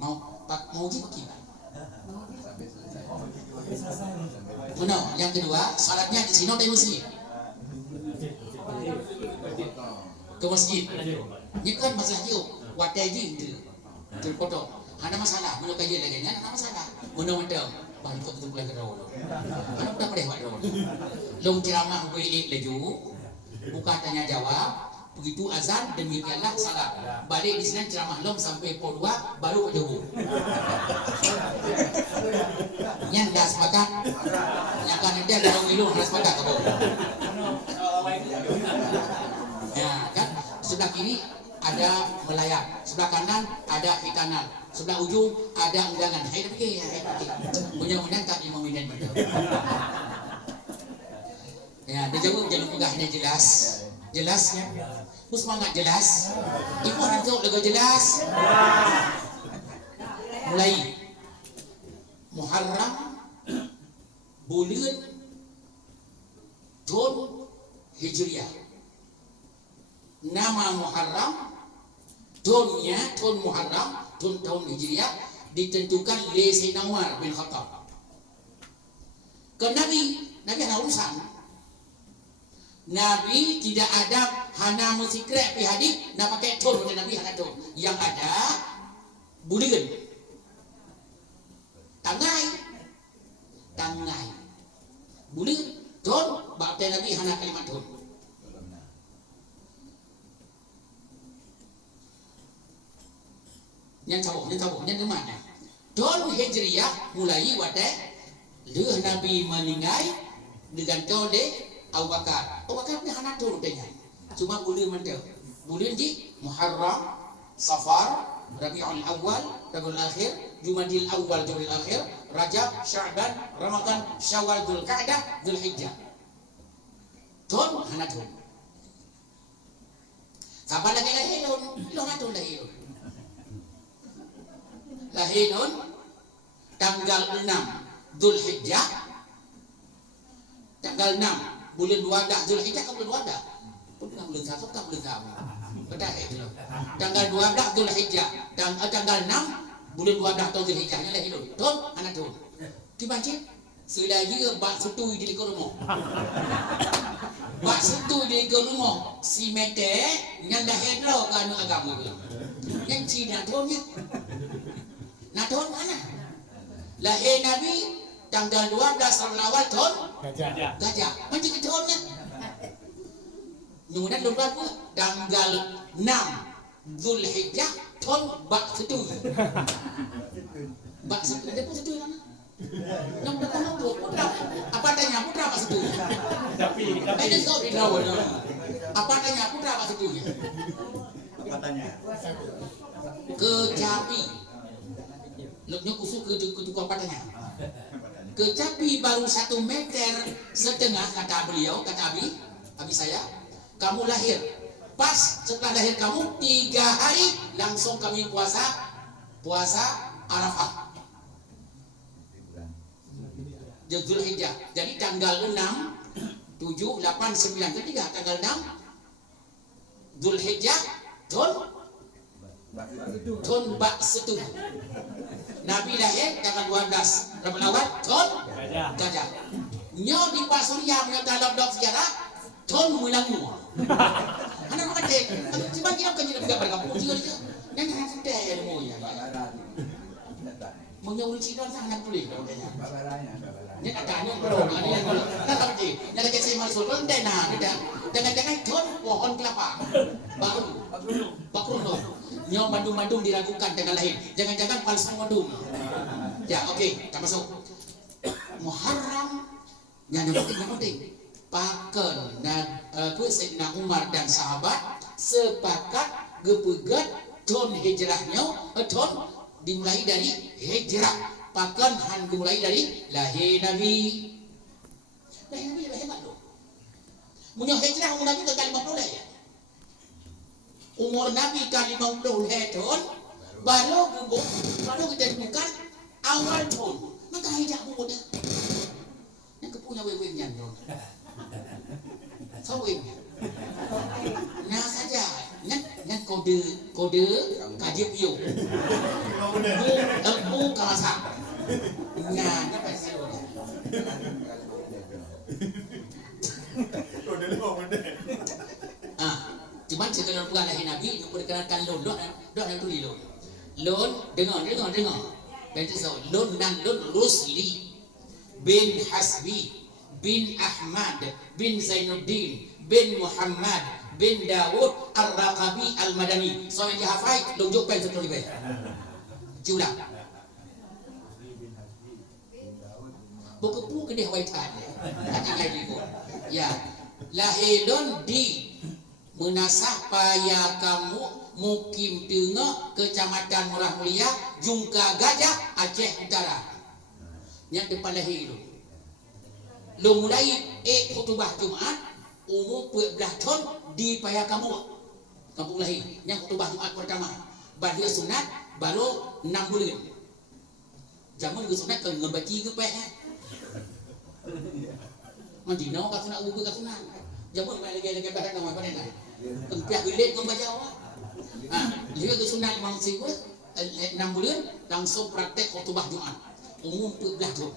mau uji pakai. Benar. Yang kedua, salatnya di sini dari masjid. Ke masjid. Ini kan masalah dia. Wadah je itu. Terpotong. Ada masalah. Mana kajian lagi? Ada masalah. Benar-benar. Balik ke betul lagi rawol. Mana pernah pada buat rawol. Long ceramah boleh laju. Buka tanya jawab. Begitu azan demikianlah salat. Balik di sini ceramah long sampai pukul 2 baru ke jauh. Yang dah sepakat. Yang kan ada kalau ngilu harus sepakat kau. Ya kan sebelah kiri ada melayang, sebelah kanan ada hitanan, sebelah ujung ada undangan. Hai pergi, hai pergi. Mudah-mudahan tak 5 minit betul. Ya, dia jawab jangan pegahnya jelas. Jelasnya. Ku semangat jelas. Ibu orang tu lega jelas. Mulai Muharram bulan tahun Hijriah. Nama Muharram tahunnya tahun Muharram tahun Hijriah ditentukan oleh Sayyidina Umar bin Khattab. Ke Nabi ada urusan. Nabi tidak ada hana musikret pi hadis nak pakai tahun pada Nabi hana tahun. Yang ada bulan. Tangai. Bulan tahun bakte Nabi hana kalimat tahun. Yang tahu, yang mana? Tahun Hijriah mulai wadah leh Nabi meninggal dengan tahun Abu Bakar. Abu Bakar ni hana tahun tanya. Cuma bulan mana? Bulan di Muharram, Safar, Rabiul Awal, Rabiul Akhir, Jumadil Awal, Jumadil Akhir, Rajab, Sya'ban, Ramadan, Syawal, Dzulqa'dah, Dzulhijjah. Tahun hana tahun. Kapan lagi lahirun? Lo hana tahun lahirun. Lahirun tanggal 6 Dzulhijjah. Tanggal 6 bulan 12 Dzulhijjah ke bulan 12. Bukan bulan 1 ke bulan 3. Betul itu. Tanggal 12 Dzulhijjah. Tanggal 6 bulan 12 tahun Dzulhijjah ni lahirun. Tahun anak tahun. Dibaca selagi bak setui di rumah. Bak setui di rumah si mete yang lahir lo kan agama dia. Yang Cina tahunnya. Nah tahun mana? Lahir Nabi tanggal 12 Rabiul Awal tahun Gajah. Macam ke tahunnya? Kemudian lupa apa? Tanggal 6 Dzulhijjah tahun bak setui. Bak setui dia pun setui mana? Yang pertama putra. Apa tanya putra bak setui? Tapi ini kau di lawan. Apa tanya putra bak setui? Apa tanya? Kecapi. Loknya kusuk ke tukang patahnya. Kecapi baru 1,5 meter kata beliau, kata Abi saya. Kamu lahir. Pas setelah lahir kamu 3 hari langsung kami puasa Arafah. Dzulhijjah. Jadi tanggal 6, 7, 8, 9 ketiga tanggal 6 Dzulhijjah tahun bak setu. Nabi lahir tanggal 12 Rabiul Awal tahun Gajah. Nyo di Pak Surya punya dalam dok sejarah tahun Mulangu. Anak apa dek? Cuba kita kan tidak bergambar kamu juga dia. Dan hanya sudah ilmu ya. Mau nyuruh Cina sangat tulis katanya. Ini katanya belum ada yang belum. Nah tapi yang lagi saya masuk kan dana tidak. Jangan-jangan tahun pohon kelapa. Bakul dong. Nyo madung-madung diragukan tanggal lahir. Jangan-jangan palsu madung. Ya, okey, tak masuk. Muharram yang penting. Pakan Sayyidina Umar dan sahabat sepakat gepegat tahun hijrahnya, tahun dimulai dari hijrah. Pakan han dimulai dari lahir Nabi. Lahir Nabi hebat loh. Punya hijrah umur Nabi ke 50 lah ya. Umur Nabi ke 50 tahun baru kita temukan awal tahun. Maka hijrah muda. Yang kepunya weng-wengnya dong. Sawing. Nah saja, yang kode kaji piu. Mu kawasan. Nah, ni pasal lo. Cuman sekedar bukan lahir Nabi, yang berkenalkan lon, dok tu lon. Lon, dengar. Bentuk so, lon Rusli bin Hasbi bin Ahmad bin Zainuddin bin Muhammad bin Dawud Ar-Raqabi Al-Madani. So yang dihafai, lonjok pen satu lagi. Culang. Buku ke dia Hawaii tan. Hati lagi ko. Ya. Lahirun di Menasah paya kamu mukim tengah Kecamatan Murah Mulia Jungka Gajah Aceh Utara. Yang depan lahir lu mulai khutbah Jumat umur 12 tahun di paya kamu kampung lahir. Yang khutbah Jumat pertama baru sunat baru 6 bulan. Zaman ke sunat kan ngebaci ke peh. Mandi nau kat sunat ugu kat sunat. Zaman mai lagi pada nama apa ni? Pihak bilik kau baca awak. Jika ke sunat memang sibuk 6 bulan langsung praktek khutbah Jumat umum 14 tahun.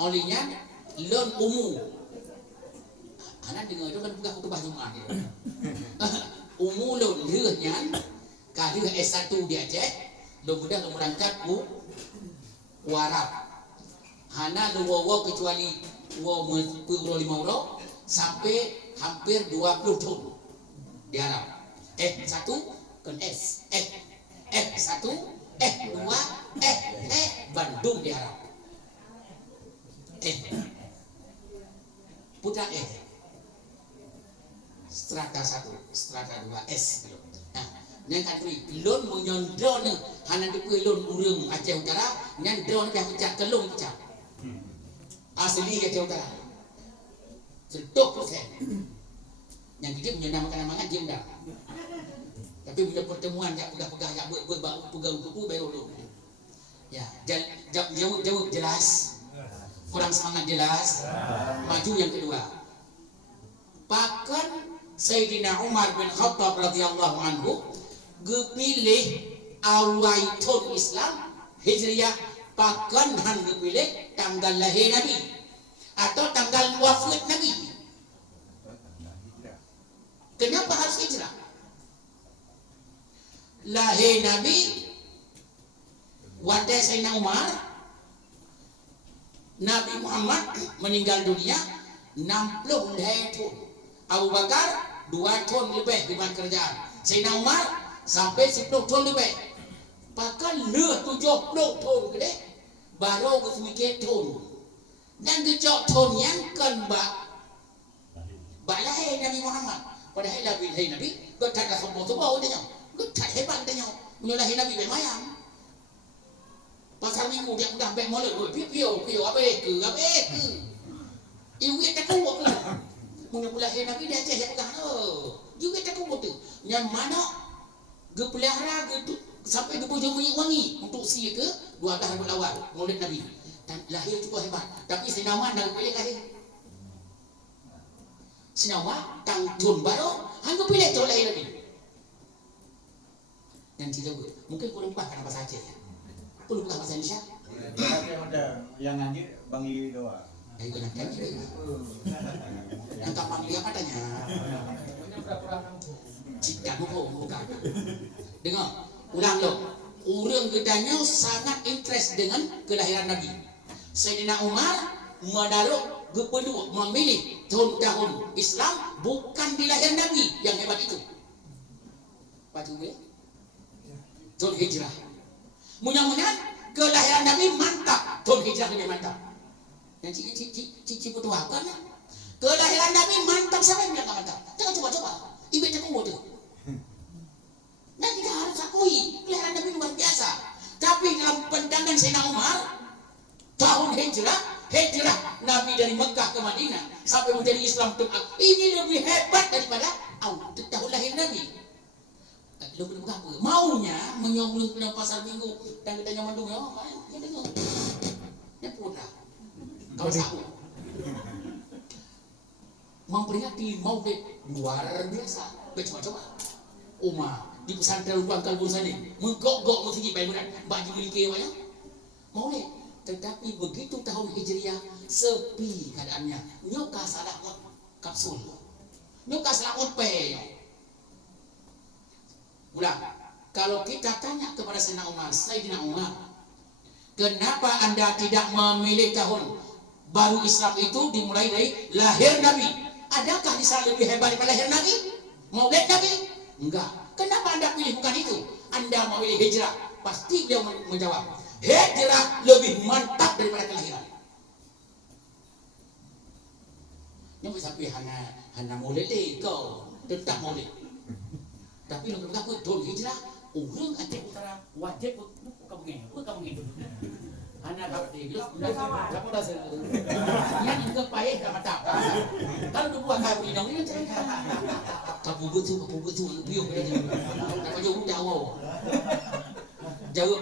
Olehnya lon umum. Anak dengar itu kan bukan khutbah Jumat. Umum lon leuhnya kali S1 di Aceh, lon mudah berangkat ku Arab. Hana lu wawa kecuali wawa 5 euro sampai hampir 20 tahun di Arab. F1 kan S, F1, F2, Bandung di Arab. Putra strata 1, strata 2, S. Nah, yang kadri lon menyondron hana depu lon urang Aceh Utara, yang drone dah pecah kelung pecah. Asli Aceh Utara. 100%. Yang dia punya nama-nama dia enggak. Tapi bila pertemuan jak pegang-pegang jak pegang kupu baru lu. Ya, jawab jelas. Kurang semangat jelas. Maju yang kedua. Bahkan Sayyidina Umar bin Khattab radhiyallahu anhu gepilih awaitul Islam Hijriah bahkan han gepilih tanggal lahir Nabi atau tanggal wafat Nabi. Kenapa harus hijrah? Lahir Nabi wadah Sayyidina Umar, Nabi Muhammad meninggal dunia 60 tahun. Abu Bakar 2 tahun lebih di mana kerjaan. Sayyidina Umar sampai 10 tahun lebih. Bahkan le 70 tahun gede baru ke semikit tahun. Dan kecok tahun yang kan lahir Nabi Muhammad. Padahal lahir Nabi tak ada sombong-sombong dia. Tak hebat dia. Menyalahi Nabi bermayam. Pasal minggu dia udah sampai mulut. Piu apa ke. Iwit tak kuat ke. Mula lahir Nabi dia Aceh yang pegang. Juga tak kuat tu. Yang mana gepelihara gitu sampai ke bujung minyak wangi untuk si ke 12 Rabiul Awal Maulid Nabi. Dan lahir cukup hebat. Tapi senawan dah pilih lahir. Senawan tang tun baru hang pilih tu lahir Nabi. Yang tidak mungkin kurang lupa karena bahasa Aceh. Kurang lupa bahasa Indonesia. Ada yang ngaji Bang Ili doang. Ayo nak kaji. Yang tak panggil apa tanya? Cita bukan. Dengar, ulang lo. Orang gedanya sangat interest dengan kelahiran Nabi. Sayyidina Umar menaruh gepedua memilih tahun-tahun Islam bukan di lahir Nabi yang hebat itu. Patu be? Tahun hijrah. Mudah-mudahan kelahiran Nabi mantap, tahun hijrah lebih mantap. Yang cici berdoakan kelahiran Nabi mantap, siapa yang bilang mantap? Jangan coba-coba. Ibu tak kuat tu. Dan kita harus akui kelahiran Nabi luar biasa. Tapi dalam pandangan Sayyidina Umar, tahun hijrah Nabi dari Mekah ke Madinah sampai menjadi Islam ini lebih hebat daripada tahun lahir Nabi. Lebih apa? Maunya menyoblos dalam pasar minggu dan kita nyaman dulu ya dengar. Ya putra. Kau tahu. memperingati Maulid luar biasa. Coba-coba Umar di pesantren Bangkal Bursa ini menggok-gok musik baik-baik baju miliki banyak Maulid. Tetapi begitu tahun Hijriah sepi keadaannya. Nyoka salah kapsul. Nyoka salah pe. Ulang. Kalau kita tanya kepada Sayyidina Umar, kenapa Anda tidak memilih tahun baru Islam itu dimulai dari lahir Nabi? Adakah di sana lebih hebat daripada lahir Nabi? Maulid Nabi? Enggak. Kenapa Anda pilih bukan itu? Anda memilih hijrah. Pasti beliau menjawab, hijrah lebih mantap daripada kelahiran. Yang sampai hanya Maulid kau tetap Maulid. Tapi lu berkata tahun hijrah, orang Aceh Utara wajib kamu gitu. Anak dapat dia, kamu dah selalu. Yang juga payah sama tak. Kalau tu buat kamu ini, kamu betul, biung dia. Kamu jauh jauh.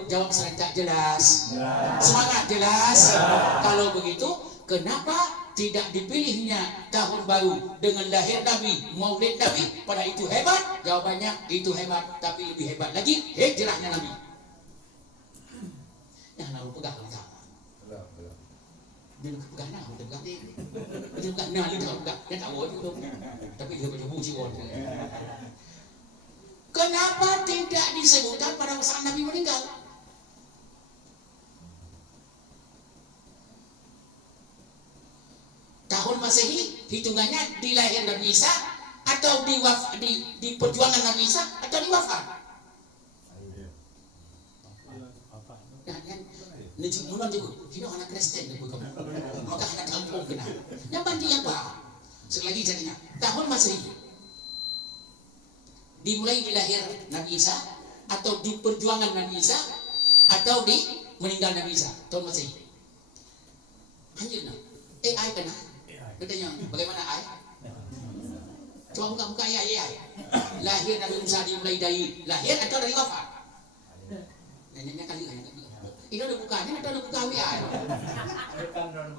Jawab serentak jelas. Semangat jelas. Kalau begitu, kenapa tidak dipilihnya tahun baru dengan lahir Nabi, Maulid Nabi? Pada itu hebat. Jawabannya itu hebat, tapi lebih hebat lagi hijrahnya Nabi. Yang lalu pegang sama. Dia nak pegang nak, dia pegang dia. Dia pegang nak, dia tak pegang. Dia tak tahu juga. Tapi dia macam buci orang. Kenapa tidak disebutkan pada saat Nabi meninggal? Tahun Masehi hitungannya di lahir Nabi Isa atau di perjuangan Nabi Isa atau di wafat? Neci mulan juga, kita anak Kristen juga kamu, maka anak kampung kena. Yang banding apa? Sekali lagi jadinya tahun Masehi dimulai di lahir Nabi Isa atau di perjuangan Nabi Isa atau di meninggal Nabi Isa tahun Masehi. Lanjutnya, AI kena. Katanya, bagaimana AI? Coba buka AI. Lahir Nabi Musa dimulai dari lahir atau dari wafat? Nanya kali. Ini udah bukanya atau udah buka AI?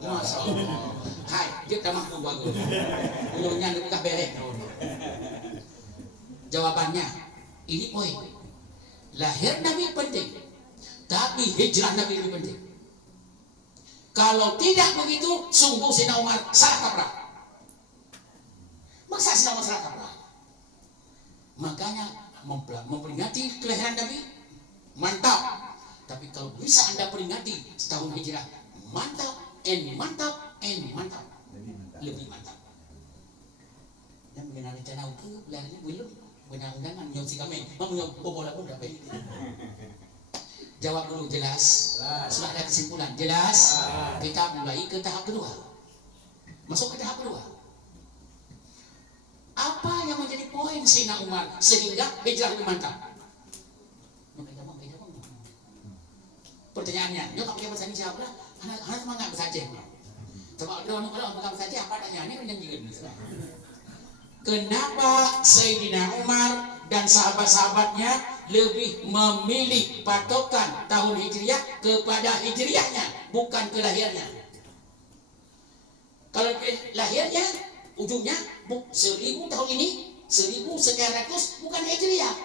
Masya Allah. Hai, dia tak mampu bagus. Ulungnya udah buka berek. Jawabannya, ini poin. Lahir Nabi penting, tapi hijrah Nabi lebih penting. Kalau tidak begitu, sungguh Sayyidina Umar salah kaprah. Masa Sayyidina Umar salah kaprah? Makanya memperingati kelahiran Nabi mantap. Tapi kalau bisa Anda peringati setahun hijrah, mantap. Lebih mantap. Dan mengenai rencana hukum, belajarnya belum. Benar-benar nyom si kami, mau nyom bobola pun berapa? Jawab dulu jelas. Sudah ada kesimpulan jelas. Kita mulai ke tahap kedua. Masuk ke tahap kedua. Apa yang menjadi poin Sayyidina Umar sehingga hijrah lebih mantap? Pertanyaannya, nyokap dia bahasa Indonesia apa? Anak semangat bahasa Aceh. Coba kalau bahasa Aceh apa tanya? Ini juga. Kenapa Sayyidina Umar dan sahabat-sahabatnya lebih memilih patokan tahun Hijriah kepada Hijriahnya, bukan kelahirnya? Kalau lahirnya, ujungnya 1000 tahun ini, 1900 bukan Hijriah.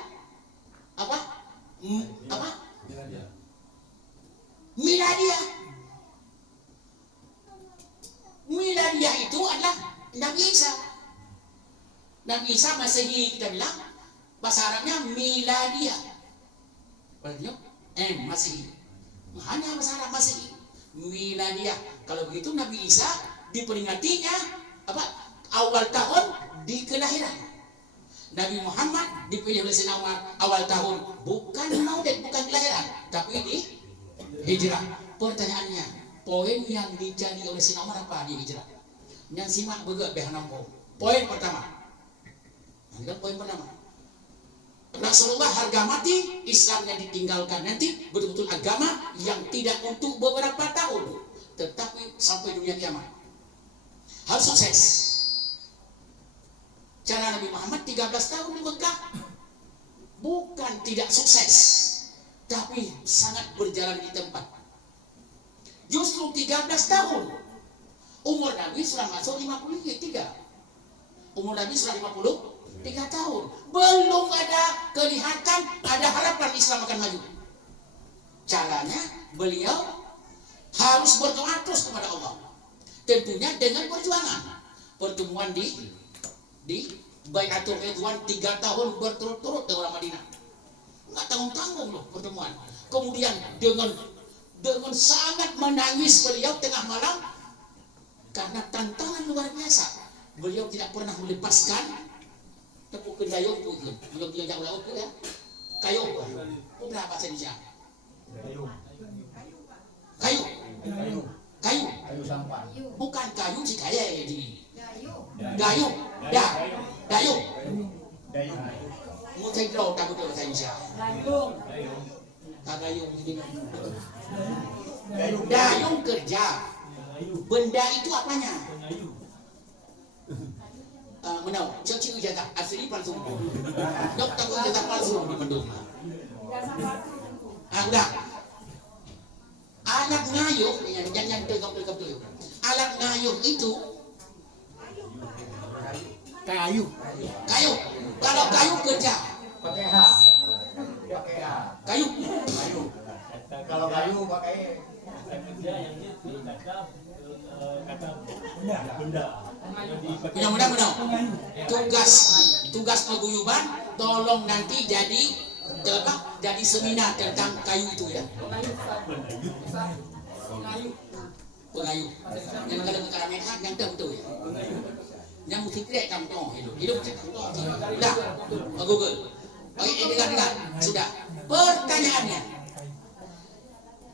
Apa? Miladiah itu adalah Nabi Isa. Nabi Isa Masehi kita bilang, bahasa Arabnya miladiah. Berarti Masehi. Hanya bahasa Arab Masehi. Miladiah. Kalau begitu Nabi Isa diperingatinya awal tahun di kelahiran. Nabi Muhammad dipilih oleh Sayyidina Umar awal tahun, bukan Maulid, bukan kelahiran, tapi di hijrah. Pertanyaannya, poin yang dicari oleh Sayyidina Umar apa di hijrah? Yang simak begat behanampo. Poin pertama. Ini kan poin pertama. Rasulullah harga mati, Islamnya ditinggalkan. Nanti betul-betul agama yang tidak untuk beberapa tahun, tetapi sampai dunia kiamat. Harus sukses. Cara Nabi Muhammad 13 tahun di Mekah bukan tidak sukses, tapi sangat berjalan di tempat. Justru 13 tahun umur Nabi sudah masuk 53. Umur Nabi sudah 53 tahun. Belum ada kelihatan ada harapan Islam akan maju. Caranya beliau harus berdoa terus kepada Allah. Tentunya dengan perjuangan. Pertemuan di Baiatul Ridwan 3 tahun berturut-turut dengan orang Madinah. Nggak tanggung-tanggung loh pertemuan. Kemudian dengan sangat menangis beliau tengah malam karena tantangan luar biasa. Beliau tidak pernah melepaskan tepuk kendayung itu. Beliau jauh laut itu ya. Kayu. Oh, berapa bahasa Indonesia? Kayu sampan. bukan kayu si kaya ya di Gayo. dayung Dayung. mau saya tahu tak betul bahasa Indonesia dayung dayung kerja benda itu apanya menau cek ijazah asli palsu dok takut ijazah palsu di Bandung udah alat ngayuh yang tegap tuh alat ngayuh itu Kayu. Kalau kayu kerja Pakai H. kayu Kalau kayu pakai mudah-mudahan tugas paguyuban tolong nanti jadi seminar tentang kayu itu ya pengayu yang ada kekaramehan yang betul ya yang mesti krek kampung hidup cek kampung udah Google oke dengar sudah pertanyaannya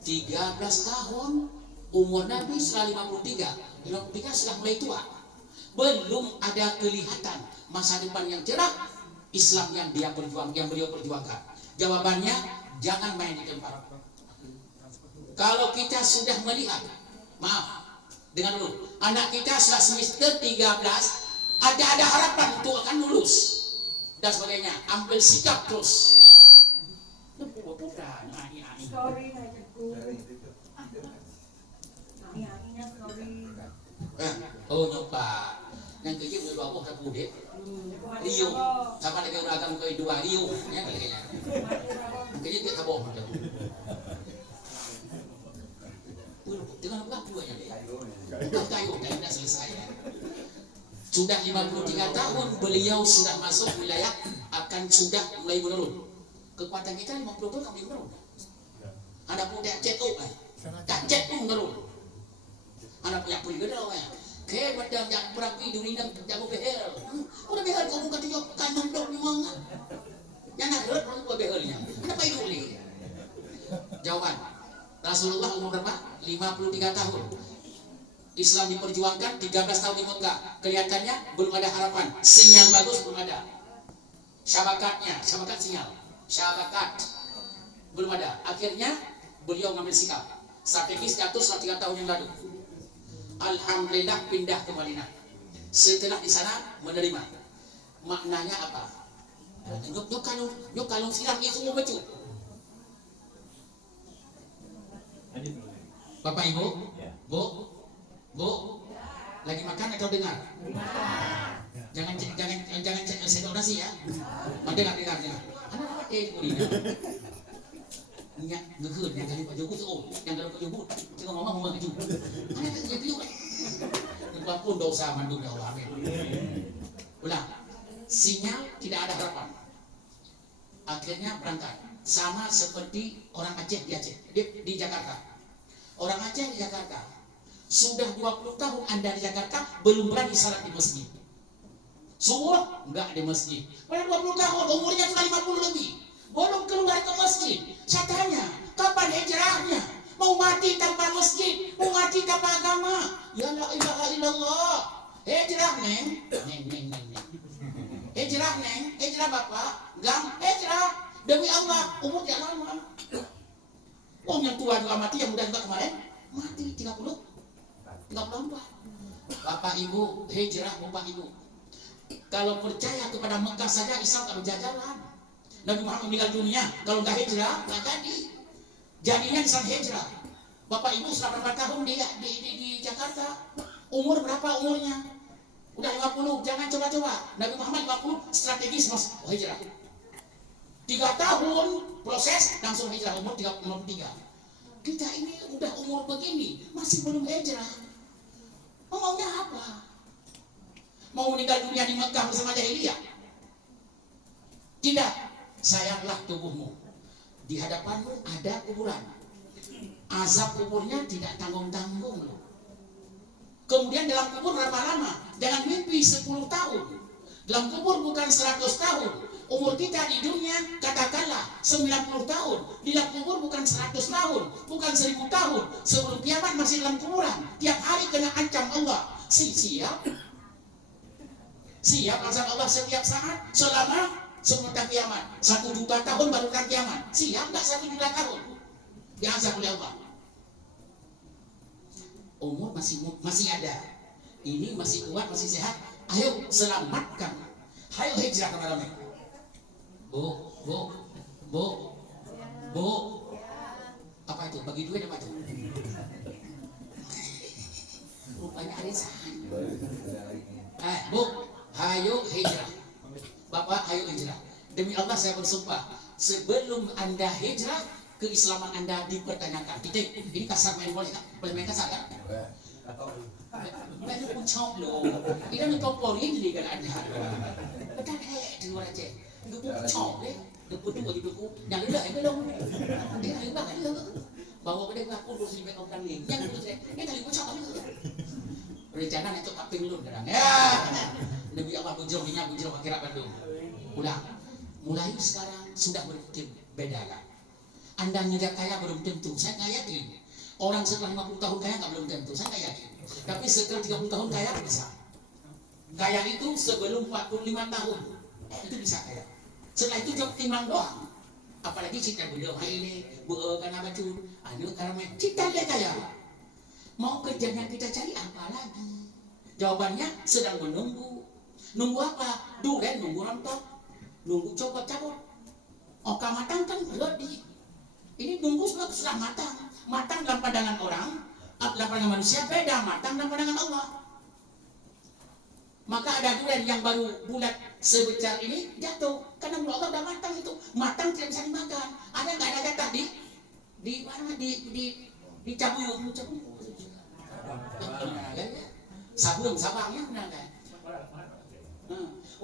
13 tahun umur Nabi sudah 53 sudah mulai tua belum ada kelihatan masa depan yang cerah Islam yang beliau perjuangkan jawabannya jangan main di tempat kalau kita sudah melihat maaf dengar dulu anak kita sudah semester 13 ada harapan untuk akan lulus dan sebagainya ambil sikap terus Story ajaku. Ani-aninya story. oh nyoba yang kerja udah bawa tak budek Rio sama lagi orang agama kedua Rio yang kayaknya kerja dia kabur dengan apa duanya deh kayu tidak selesai sudah 53 tahun beliau sudah masuk wilayah akan sudah mulai menurun kekuatan kita 50 tahun kami menurun anda punya cetuk tak cetuk menurun anda punya pulih gede lah ke macam yang berapi dunia jago behel udah behel kamu katanya kanan dok ni manga yang nak heret kamu behelnya kenapa itu boleh jawaban Rasulullah umur berapa 53 tahun Islam diperjuangkan 13 tahun di Mekah kelihatannya belum ada harapan sinyal bagus belum ada syabakat sinyal belum ada akhirnya beliau mengambil sikap strategis jatuh setelah 3 tahun yang lalu Alhamdulillah pindah ke Madinah setelah di sana menerima maknanya apa nyok kalau silang itu mau baju Bapak Ibu Bu lagi makan atau dengar jangan sedok nasi ya dengar Nya ngeheur yang kali Pak Jogo tuh yang kalau Pak Jogo cuma ngomong gitu. Ana tak jadi juga. Apapun dosa mandung ya Allah amin. Ulang. Sinyal tidak ada harapan. Akhirnya berangkat sama seperti orang Aceh di Jakarta. Orang Aceh di Jakarta sudah 20 tahun Anda di Jakarta belum berani salat di masjid. Semua enggak di masjid. Pada 20 tahun umurnya sudah 50 lebih. Belum keluar ke masjid. Saya tanya, kapan hijrahnya? Mau mati tanpa masjid, mau mati tanpa agama. Ya la ilaha illallah. Hijrah neng. Hijrah bapak. Hijrah demi Allah. Umur yang lama. Yang tua juga mati, yang muda juga kemarin mati 34. Bapak ibu hijrah bapak ibu. Kalau percaya kepada Mekah saja Islam tak berjalan. Nabi Muhammad meninggal dunia, kalau nggak hijrah, nggak jadi. Jadinya Islam hijrah. Bapak Ibu sudah berapa tahun di Jakarta? Umur berapa umurnya? Udah 50, jangan coba-coba. Nabi Muhammad 50 strategis mas hijrah. 3 tahun proses langsung hijrah umur 53. Kita ini udah umur begini masih belum hijrah. Maunya apa? Mau meninggal dunia di Mekah bersama jahiliyah? Tidak. Sayanglah tubuhmu. Di hadapanmu ada kuburan. Azab kuburnya tidak tanggung-tanggung loh. Kemudian dalam kubur berapa lama? Jangan mimpi 10 tahun. Dalam kubur bukan 100 tahun. Umur kita di dunia katakanlah 90 tahun. Di dalam kubur bukan 100 tahun, bukan 1000 tahun. Sebelum kiamat masih dalam kuburan. Tiap hari kena ancam Allah. Siap? Siap azab Allah setiap saat selama sementara kiamat. 1 juta tahun baru kan kiamat. Siap nggak 1 juta tahun? Diazab oleh Allah. Umur masih ada. Ini masih kuat, masih sehat. Ayo selamatkan. Ayo hijrah kepada mereka. Bu. Apa itu? Bagi duit apa itu? Rupanya arisan. Bu, ayo hijrah. Bapak, ayo hijrah. Demi Allah saya bersumpah, sebelum Anda hijrah, keislaman Anda dipertanyakan. Titik. Ini kasar main boleh tak? Boleh main kasar kan? Main pun cok loh. Ini nak komporin ni kan Anda. Betul di luar aja. Itu pun cok deh. Depu tu bagi depu. Yang dah yang belum. Dia hari bang ada. Bawa pada aku terus di belakang dan ni. Yang tu saya. Ini tadi pun cok kami. Rencana nak cok kaping lu kadang. Ya. Nabi Allah bujur akhirat Bandung. Ulang. Mulai sekarang sudah berpikir beda lah. Anda ngejar kaya belum tentu, saya nggak yakin. Orang setelah 50 tahun kaya nggak belum tentu, saya nggak yakin. Tapi setelah 30 tahun kaya bisa. Kaya itu sebelum 45 tahun, itu bisa kaya. Setelah itu jauh timbang doang. Apalagi kita beliau ini, karena baju, karena kita lihat kaya. Mau kerjanya kita cari apa lagi? Jawabannya sedang menunggu. Nunggu apa? Duren, nunggu rontok, nunggu copot-copot. Oka matang kan lebih. Ini nunggu sudah matang. Matang dalam pandangan orang, dalam pandangan manusia beda, matang dalam pandangan Allah. Maka ada durian yang baru bulat sebesar ini jatuh karena menurut Allah sudah matang itu. Matang tidak bisa dimakan. Ada nggak ada jatah di mana di cabung. Sabangnya benar kan?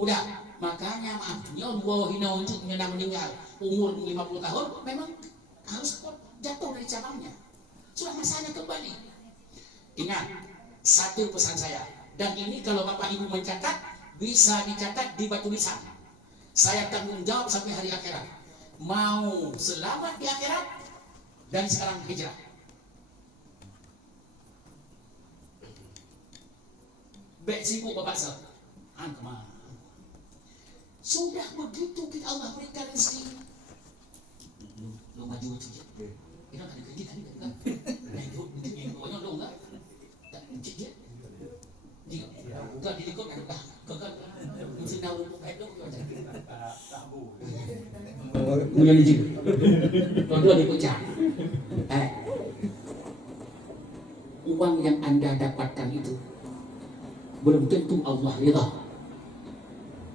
Udah, makanya maafnya Allah hina untuk meninggal umur 50 tahun memang harus jatuh dari cabangnya. Sudah masanya kembali. Ingat, satu pesan saya. Dan ini kalau Bapak Ibu mencatat, bisa dicatat di batu lisan. Saya tanggung jawab sampai hari akhirat. Mau selamat di akhirat, dan sekarang hijrah. Baik sibuk Bapak Sel. Kemana? Sudah begitu kita Allah berikan rezeki. Lo maju saja. Kita kan kerja tadi kan. Nah itu yang banyak lo enggak. Tak kerja. Dia bukan diikut ada kakak. Mesti tahu pakai lo aja. Tabu. Menjadi juga. Tuan-tuan dipecah. Uang yang Anda dapatkan itu belum tentu Allah ridha.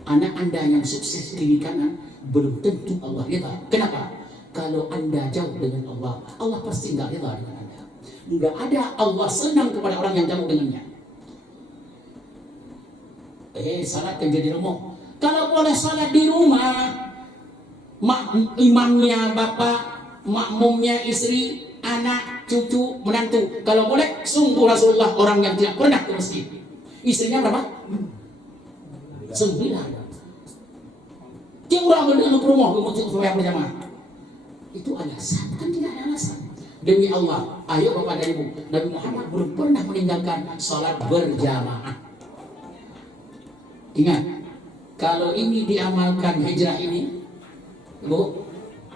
Anak Anda yang sukses kiri kanan belum tentu Allah ridha. Kenapa? Kalau Anda jauh dengan Allah, Allah pasti nggak rela dengan Anda. Nggak ada Allah senang kepada orang yang jauh dengannya. Salat kan jadi remuk. Kalau boleh salat di rumah, imamnya bapak, makmumnya istri, anak, cucu, menantu. Kalau boleh, sungguh Rasulullah orang yang tidak pernah ke masjid. Istrinya berapa? 9. Dia orang berdua ke rumah untuk supaya berjamaah. Itu alasan, kan tidak ada alasan. Demi Allah, ayo Bapak dan Ibu, Nabi Muhammad belum pernah meninggalkan salat berjamaah. Ingat, kalau ini diamalkan hijrah ini, Bu,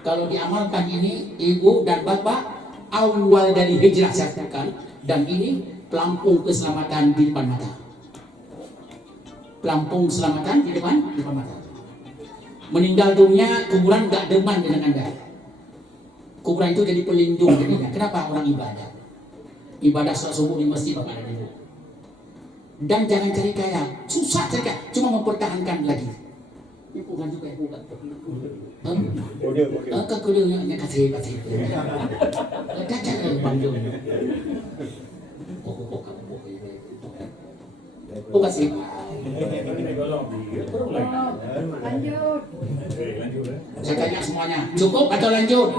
kalau diamalkan ini, Ibu dan Bapak, awal dari hijrah saya katakan, dan ini pelampung keselamatan di depan mata. Pelampung keselamatan di depan mata. Meninggal dunia, kuburan gak deman dengan Anda. Kuburan itu jadi pelindung jadinya. Kenapa orang ibadah? Ibadah sholat subuh di masjid Bapak dan Ibu. Dan jangan cari kaya, susah cari kaya, cuma mempertahankan lagi. Ini bukan juga ya, bukan. Kekuliahnya kasih. Kaca Bang Jun. Kasih. Lanjut. Saya tanya semuanya, cukup atau lanjut?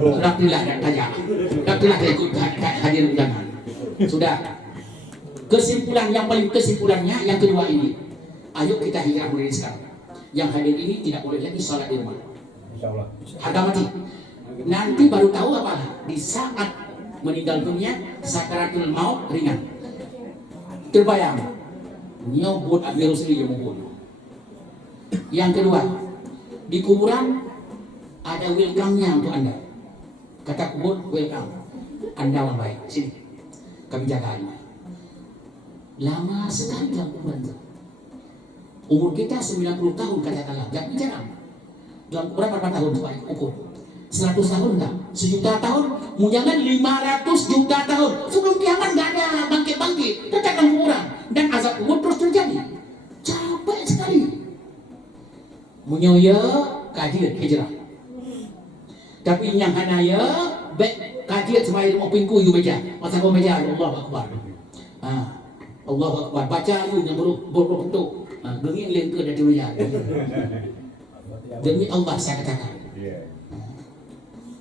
Alhamdulillah yang tanya. Alhamdulillah saya ikut hadir undangan. Sudah. Kesimpulannya yang kedua ini. Ayo kita hijrah mulai sekarang. Yang hadir ini tidak boleh lagi sholat di rumah. Insyaallah. Harga mati. Nanti baru tahu apa? Di saat meninggal dunia, sakaratul maut ringan. Terbayang. Nyobot ambil sendiri yang membunuh. Yang kedua, di kuburan ada welcome-nya untuk Anda. Kata kubur, welcome. Anda orang baik. Sini. Kami jaga Anda. Lama sekali dalam kuburan itu. Umur kita 90 tahun katakanlah, gak bicara. Dalam kuburan berapa tahun coba ukur? 100 tahun enggak? 1.000.000 tahun? Jangan 500 juta tahun. Sebelum kiamat gak ada bangkit-bangkit. Tetap dalam kuburan. Dan azab kubur terus terjadi. Capek sekali. Munyoya kadir hijrah. Tapi yang hanaya kadir semai mau pingku yu baca. Masa kau baca Allahu Akbar. Allahu Akbar baca yu yang berbentuk. Demi lengkap dari dunia. Demi Allah saya katakan.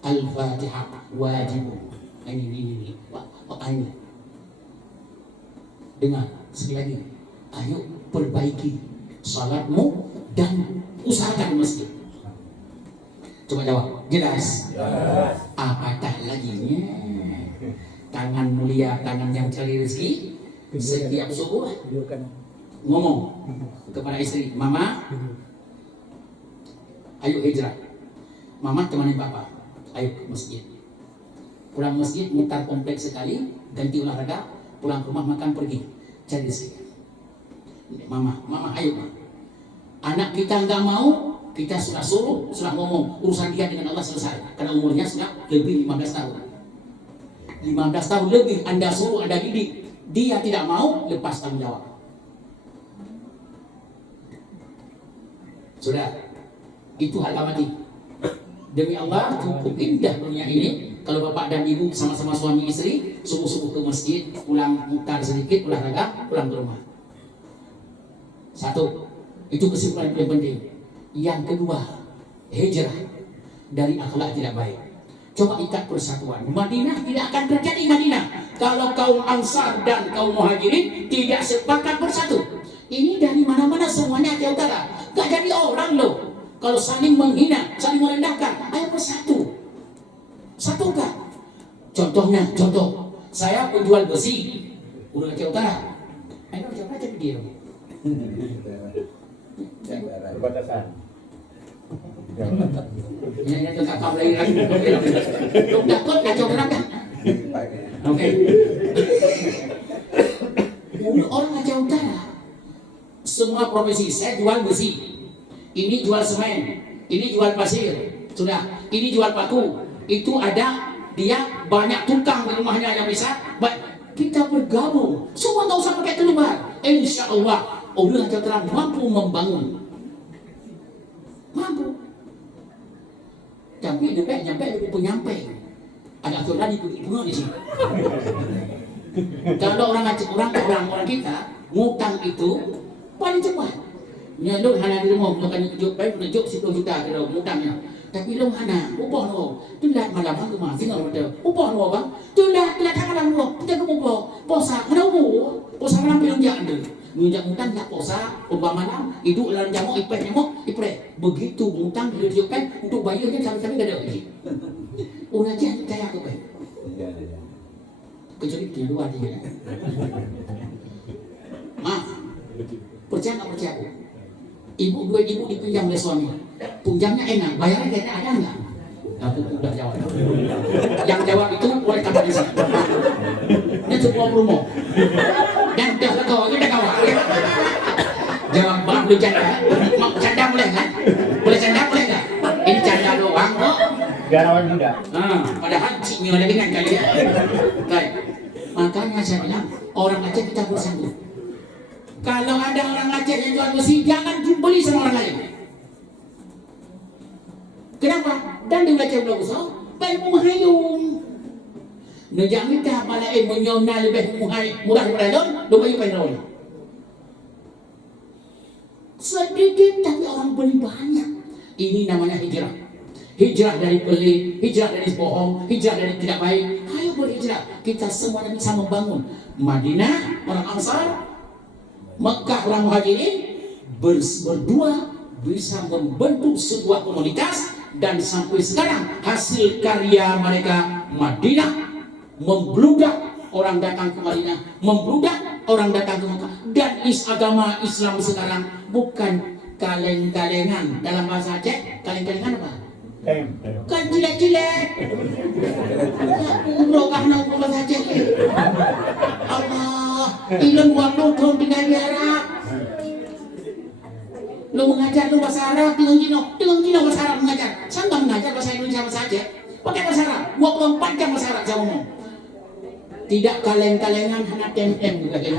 Al-Fatihah wajib. Ini. Ini. Dengar sekali lagi. Ayo perbaiki salatmu dan usahakan masjid. Coba jawab. Jelas? Apatah lagi? Tangan mulia, tangan yang cari rezeki. Setiap subuh ngomong kepada istri, Mama, ayo hijrah. Mama temani Papa, ayo ke masjid. Pulang masjid, mutar kompleks sekali, ganti olahraga, pulang ke rumah makan pergi, cari rezeki. Mama, ayo Ma. Anak kita nggak mau, kita sudah suruh, sudah ngomong, urusan dia dengan Allah selesai. Karena umurnya sudah lebih 15 tahun. 15 tahun lebih Anda suruh, Anda didik. Dia tidak mau, lepas tanggung jawab. Sudah, itu harga mati. Demi Allah, cukup indah dunia ini. Kalau bapak dan ibu sama-sama suami istri, subuh-subuh ke masjid, pulang mutar sedikit, olahraga, pulang ke rumah. Satu, itu kesimpulan yang penting. Yang kedua, hijrah dari akhlak tidak baik. Coba ikat persatuan. Madinah tidak akan terjadi Madinah kalau kaum Ansar dan kaum Muhajirin tidak sepakat bersatu. Ini dari mana-mana semuanya Aceh Utara. Gak jadi orang loh. Kalau saling menghina, saling merendahkan, ayo bersatu. Satukan. Contoh, saya penjual besi, udah Aceh Utara. Ayo coba jadi dia. Perbatasan. Ini tentang kamu lagi. Lu takut kacau kenapa? Oke. Orang Aceh Utara. Semua profesi, saya jual besi, ini jual semen, ini jual pasir, sudah, ini jual paku, itu ada dia banyak tukang di rumahnya yang bisa, kita bergabung, semua nggak usah pakai keluar, insya Allah, Allah terang mampu membangun, mampu, tapi nyampe ada aturan di sini. Kalau orang kita ngutang itu paling cepat. Nyeluk hana di rumah, bukan tunjuk 10 juta kalau ngutangnya. Tapi lu hana, upah lu. Tulat malam aku masih nggak ada. Upah lu bang. Tulat malam lu. Kita ke upah. Posa, mana upah? Posa malam pilih jangan deh. Menunjuk ngutang tak posa. Upah malam. Hidup dalam jamu ipre. Begitu ngutang ditunjukkan untuk bayarnya sampai nggak ada lagi. Udah aja kayak aku baik. Kecuali di luar dia. Maaf. Percaya nggak percaya aku? Dua ibu dipinjam oleh suami. Pinjamnya enak, bayarnya kayaknya ada nggak? Aku udah jawab. Yang jawab itu boleh tambah di sini. Ini sebuah promo. Dan udah kawan. Jawab bang boleh canda. Mau canda boleh kan? Boleh canda boleh nggak? Ini canda doang kok. Garawan juga. Padahal cik ada dengan kali ya. Baik. Makanya saya bilang orang Aceh kita bersatu. Kalau ada orang Aceh yang jual besi, jangan beli sama orang lain. Kenapa? Dan di Aceh Pulau Besar, baik menghayung. Nejak kita pada menyona lebih murah daripada don, lebih baik pada sedikit tapi orang beli banyak. Ini namanya hijrah. Hijrah dari pelit, hijrah dari bohong, hijrah dari tidak baik. Ayo berhijrah. Kita semua bisa membangun Madinah orang Ansar, Mekah orang Muhajirin berdua bisa membentuk sebuah komunitas, dan sampai sekarang hasil karya mereka Madinah membludak, orang datang ke Madinah, membludak orang datang ke Mekah. Dan agama Islam sekarang bukan kaleng-kalengan. Dalam bahasa Aceh, kaleng-kalengan apa? Kan cilek-cilek. Urokah nak bahasa Aceh. Allah, ilmu waktu tuh tinggal di Arab. Lu mengajar lu bahasa Arab, tinggal Cina bahasa Arab mengajar. Saya nggak mengajar bahasa Indonesia bahasa Aceh. Pakai bahasa Arab, 24 jam bahasa Arab saya ngomong. Tidak kaleng-kalengan hanya tem-tem juga gitu.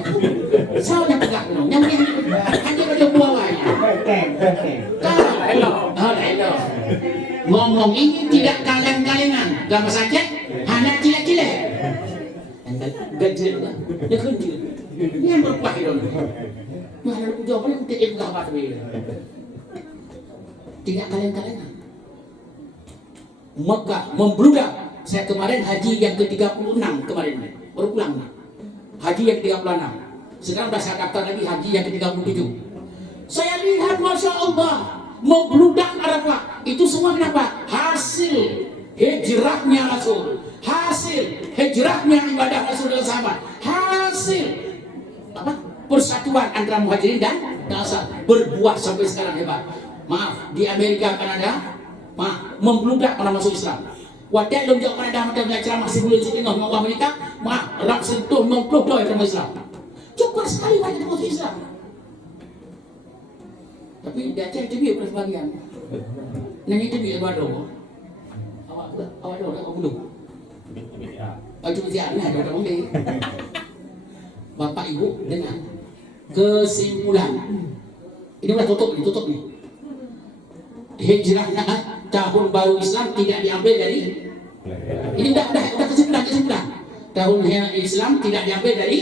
Saya udah pegang dulu. Yang ini hanya pada buahnya. Hello. Ngomong ini tidak kaleng-kalengan. Gak bahasa Aceh, hanya cilek-cilek. Gajil lah. Dia kecil. Ini yang berupah itu. Mana aku jawabnya untuk ibu apa tu? Tidak kaleng-kalengan. Mekah membludak. Saya kemarin haji yang ke-36 kemarin, baru pulang. Haji yang ke-36. Sekarang sudah saya daftar lagi haji yang ke-37. Saya lihat Masya Allah, membludak Arafah. Itu semua kenapa? Hasil hijrahnya Rasul, hasil hijrahnya ibadah Rasul dan sahabat, hasil apa? Persatuan antara Muhajirin dan Ansar berbuah sampai sekarang hebat. Maaf, di Amerika, Kanada, maaf, membludak orang masuk Islam. Wadah belum jauh pada dalam ceramah masih boleh sini ngomong Amerika, maaf, rak sentuh 92 agama Islam. Cepat sekali banyak masuk Islam. Tapi di Aceh itu biar bersebagian. Nanya itu biar waduh. Awak dah belum. Itu siapa ada orang ni. Bapak Ibu dengan kesimpulan. Ini udah tutup nih. Hijrah tahun baru Islam tidak diambil dari ini udah kesimpulan. Tahun Islam tidak diambil dari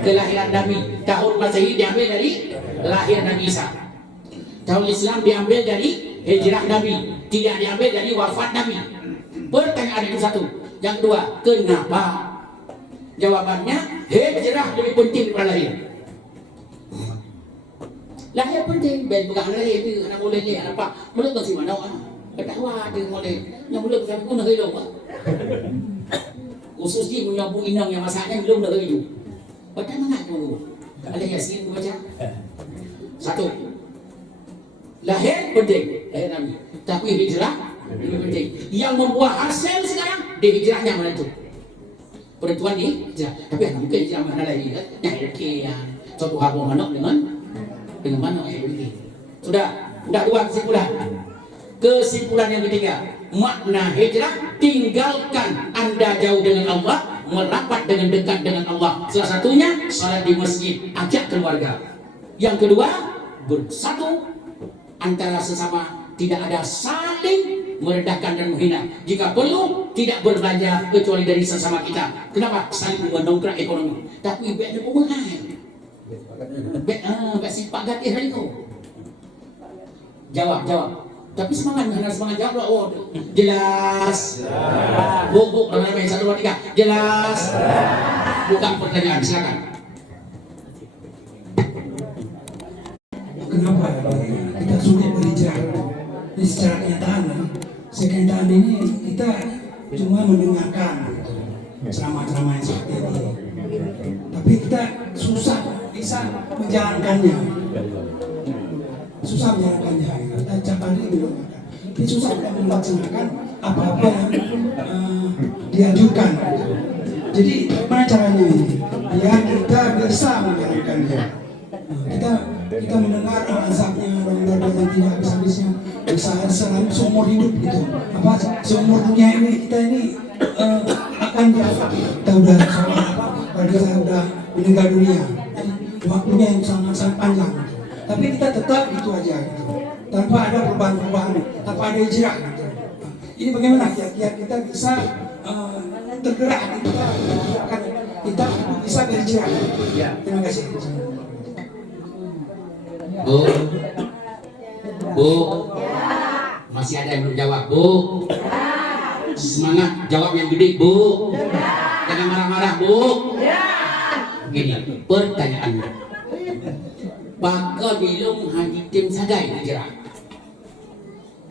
kelahiran Nabi. Tahun Masehi diambil dari lahir Nabi Isa. Tahun Islam diambil dari hijrah Nabi, tidak diambil dari wafat Nabi. Pertanyaan itu satu. Yang kedua, kenapa? Jawabannya, hijrah lebih penting daripada lahir. Lahir penting, ben bukan lahir itu anak boleh ni apa? Mulut tu si mana ah? Ketawa dia boleh. Yang mulut sampai pun dah hidup. Khususnya punya bu inang yang masaknya belum dah hidup. Pada mana tu? Ada Yasin tu baca. Satu. Lahir penting, lahir Nabi. Tapi hijrah lebih penting. Yang membuat hasil sekarang di hijrahnya mana tu? Penentuan ni hijrah. Tapi mungkin hijrah mana lagi kan? Yang yang suatu hal mana dengan mana ini? Sudah dua kesimpulan. Kesimpulan yang ketiga, makna hijrah tinggalkan Anda jauh dengan Allah, merapat dengan dekat dengan Allah. Salah satunya salat di masjid, ajak keluarga. Yang kedua, bersatu antara sesama, tidak ada saling merendahkan dan menghina. Jika perlu tidak berbelanja kecuali dari sesama kita. Kenapa? Saling mendongkrak ekonomi. Tapi baiknya pemaham. Baik sifat gatih hari itu. Jawab. Tapi semangat, harus semangat jawab. Oh, jelas. Buk, orang lain 1, 2, 3. Jelas. Bukan pertanyaan, silakan. Kenapa kita sulit berhijrah? Ini secara kenyataan, sekenyataan ini kita cuma mendengarkan ceramah-ceramah yang seperti ini. Tapi kita susah bisa menjalankannya. Kita cakap ini mendengarkan. Kita susah melaksanakan apa-apa yang dianjurkan. Jadi mana caranya ini? Ya kita bisa menjalankannya. Kita mendengar azabnya orang-orang yang tidak habis-habisnya besar selalu seumur hidup gitu. Apa seumur dunia ini kita ini akan kita udah sholat keluarga saya udah meninggal dunia. Jadi waktunya yang sangat panjang. Gitu. Tapi kita tetap gitu aja gitu. Tanpa ada perubahan-perubahan, tanpa ada hijrah gitu. Ini bagaimana kiat-kiat kita bisa tergerak kita bisa berhijrah. Terima kasih. Bu, masih ada yang belum jawab, Bu? Semangat, jawab yang gede, Bu. Jangan marah-marah, Bu. Gini, pertanyaannya. Baka bilong haji tim sagai hijrah.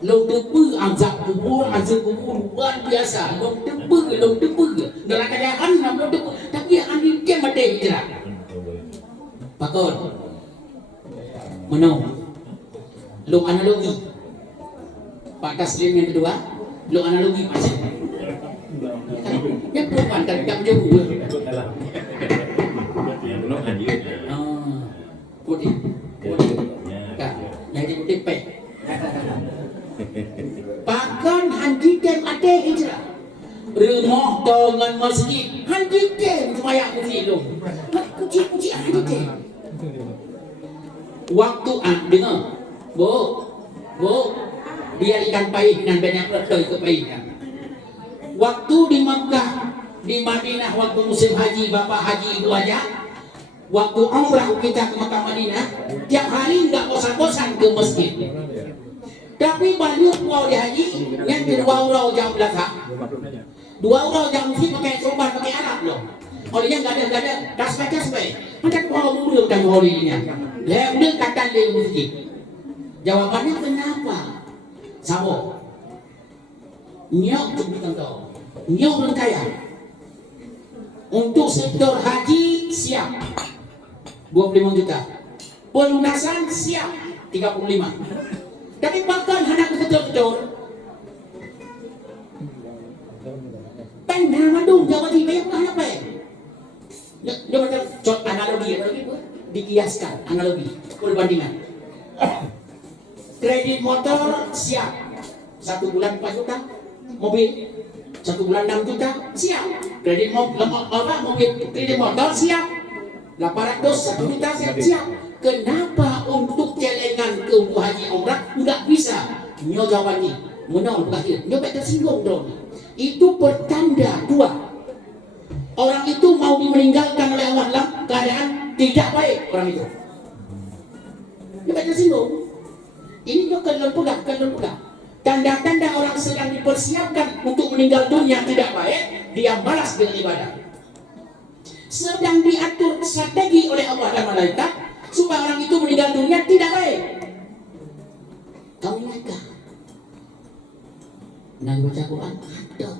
Long tepu azab kubur luar biasa. Long tepu. Neraka jahanam long tepu. Tapi haji tim mati hijrah. Pakon. Menung. Long analogi. Pak Taslim yang kedua, long analogi masih. Ya perempuan kan jam jauh. Putih. Kan, jadi putih pe. Bahkan haji kem ada hijrah. Rumah dengan masjid haji kem semaya kuci lu. Kuci haji kem. Waktu dengar, Bu, biar ikan paih dan banyak redoi ke paihnya. Waktu di Makkah, di Madinah waktu musim haji, Bapak haji itu aja. Waktu umrah kita ke Makkah Madinah, tiap hari nggak bosan-bosan ke masjid. Tapi banyak wow di haji yang di 2 orang jam belakang. 2 orang jam mesti pakai sorban, pakai Arab loh. Olehnya nggak ada tasbih. Macam wow dulu dan holinya. Dia udah kata dia mesti. Jawabannya kenapa? Sabo. Nyok cukup tahu. Nyok belum kaya. Untuk sektor haji siap 25 juta. Pelunasan siap 35. Tapi bahkan anak betul-betul pengen madung Jawa Timur yang bukan apa ya? Dia macam contoh analogi dikiaskan analogi perbandingan. Kredit motor siap 1 bulan 4 juta, mobil 1 bulan 6 juta siap. Kredit mobil kredit motor siap 800 1 juta siap. Kenapa untuk celengan ke untuk haji umrah nggak bisa? Nyo jawabannya menol berakhir. Nyo baik tersinggung dong. Itu pertanda 2. Orang itu mau dimeninggalkan oleh Allah dalam keadaan tidak baik orang itu. Nyo baik tersinggung. Ini nyo kelon pegang. Tanda-tanda orang sedang dipersiapkan untuk meninggal dunia tidak baik, dia balas dengan ibadah. Sedang diatur strategi oleh Allah dan malaikat supaya orang itu meninggal dunia tidak baik. Kamu ingatkah? Nah, baca Quran ada.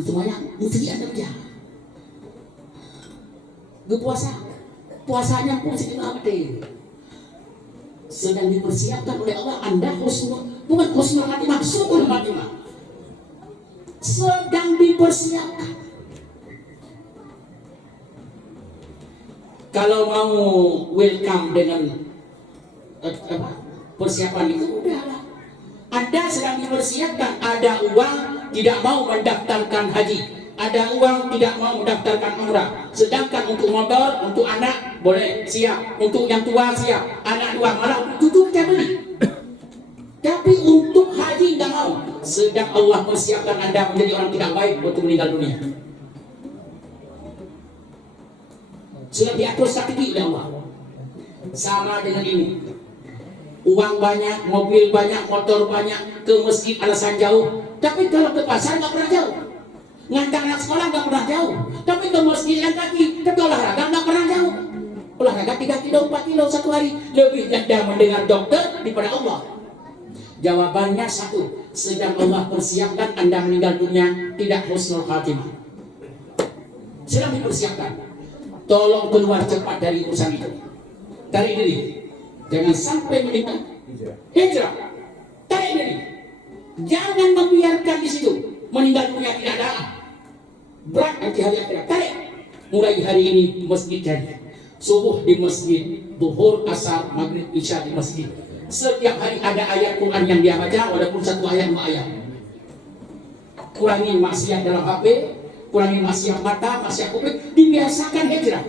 Semuanya mesti ada aja. Puasanya pun sedang update. Sedang dipersiapkan oleh Allah. Anda bukan husnul khatimah, su'ul khatimah. Sedang dipersiapkan. Kalau mau welcome dengan persiapan itu udahlah. Anda sedang dipersiapkan, ada uang tidak mau mendaftarkan haji, ada uang tidak mau mendaftarkan umrah. Sedangkan untuk motor, untuk anak boleh siap, untuk yang tua siap, anak 2 malah tutup kita beli. Tapi untuk haji tidak mau. Sedang Allah persiapkan Anda menjadi orang tidak baik untuk meninggal dunia. Sudah diatur strategi oleh Allah. Sama dengan ini. Uang banyak, mobil banyak, motor banyak, ke masjid alasan jauh. Tapi kalau ke pasar nggak pernah jauh. Ngantar anak sekolah nggak pernah jauh. Tapi ke masjid yang kaki, tapi olahraga nggak pernah jauh. Olahraga 3 kilo, 4 kilo 1 hari. Lebih mudah mendengar dokter daripada Allah. Jawabannya 1. Sedang Allah persiapkan Anda meninggal dunia tidak husnul khatimah. Sedang dipersiapkan. Tolong keluar cepat dari urusan itu. Tarik diri. Jangan sampai meninggal. Hijrah. Tarik diri. Jangan membiarkan di situ. Meninggal dunia tidak ada. Berat nanti hari akhirat. Tarik. Mulai hari ini masjid jadi. Subuh di masjid. Duhur, asar, maghrib, isya di masjid. Setiap hari ada ayat Quran yang dia baca. Walaupun 1 ayat 2 ayat. Kurangi maksiat dalam HP. kurangi maksiat mata, maksiat kuping, dibiasakan hijrah.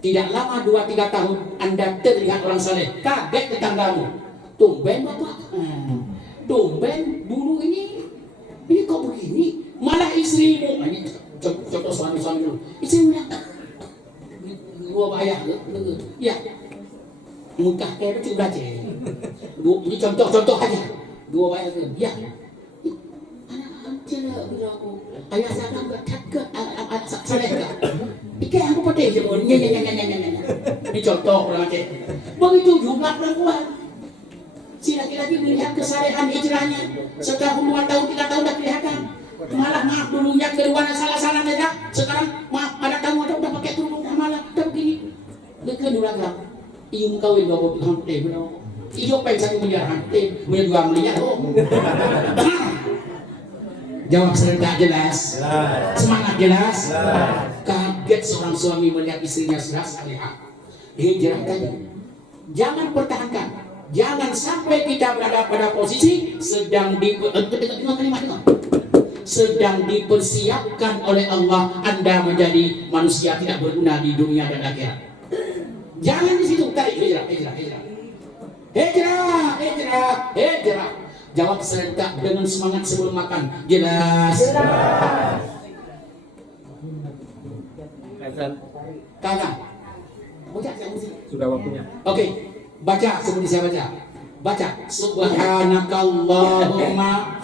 Tidak lama 2-3 tahun Anda terlihat orang saleh, kaget tetanggamu. Tumben bapak, tumben dulu ini kok begini, malah istrimu, ini contoh suami-suami dulu, istrimu yang gua bayar, ya, muka kayak itu aja, ini contoh aja, gua bayar, ya, anak cila aku, ayah saya nggak takut, saleh nggak, ikan aku pakai aja, ini contoh orang aja, begitu juga perempuan. Si laki-laki melihat kesalehan hijrahnya setelah 2 tahun 3 tahun dah kelihatan, malah maaf dulunya kedua salah-salah aja, sekarang maaf ada kamu ada udah pakai kerudung malah udah begini dekat duraga iung kawin bawa hantai benar iyo pengen miliar hantai punya 2 miliar jawab serentak jelas, semangat jelas. Kaget seorang suami melihat istrinya sudah salihah hijrah tadi. Jangan pertahankan. Jangan sampai kita berada pada posisi sedang dipersiapkan oleh Allah Anda menjadi manusia tidak berguna di dunia dan akhirat. Jangan di situ, tarik hijrah. Jawab serentak dengan semangat sebelum makan. Jelas. Kagak. Sudah waktunya. Oke. Baca, seperti saya baca. Subhanakallahumma.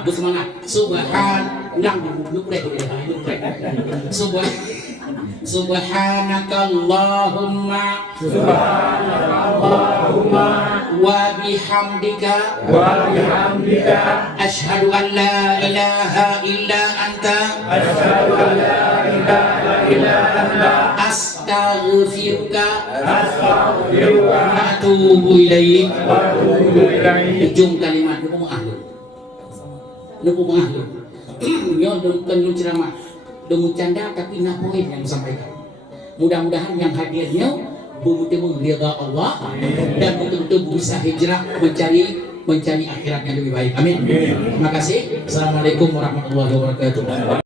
Bersemangat. Subhanakallahumma wa bihamdika asyhadu an la ilaha illa anta astaghfiruka wa atubu ilaik. Ujung kalimat nu mengahlul. Yo dong ceramah. Dong canda tapi nah poin yang disampaikan. Mudah-mudahan yang hadirnya betul-betul ridha Allah dan betul-betul bisa hijrah mencari akhirat yang lebih baik. Amin. Terima kasih. Assalamualaikum warahmatullahi wabarakatuh.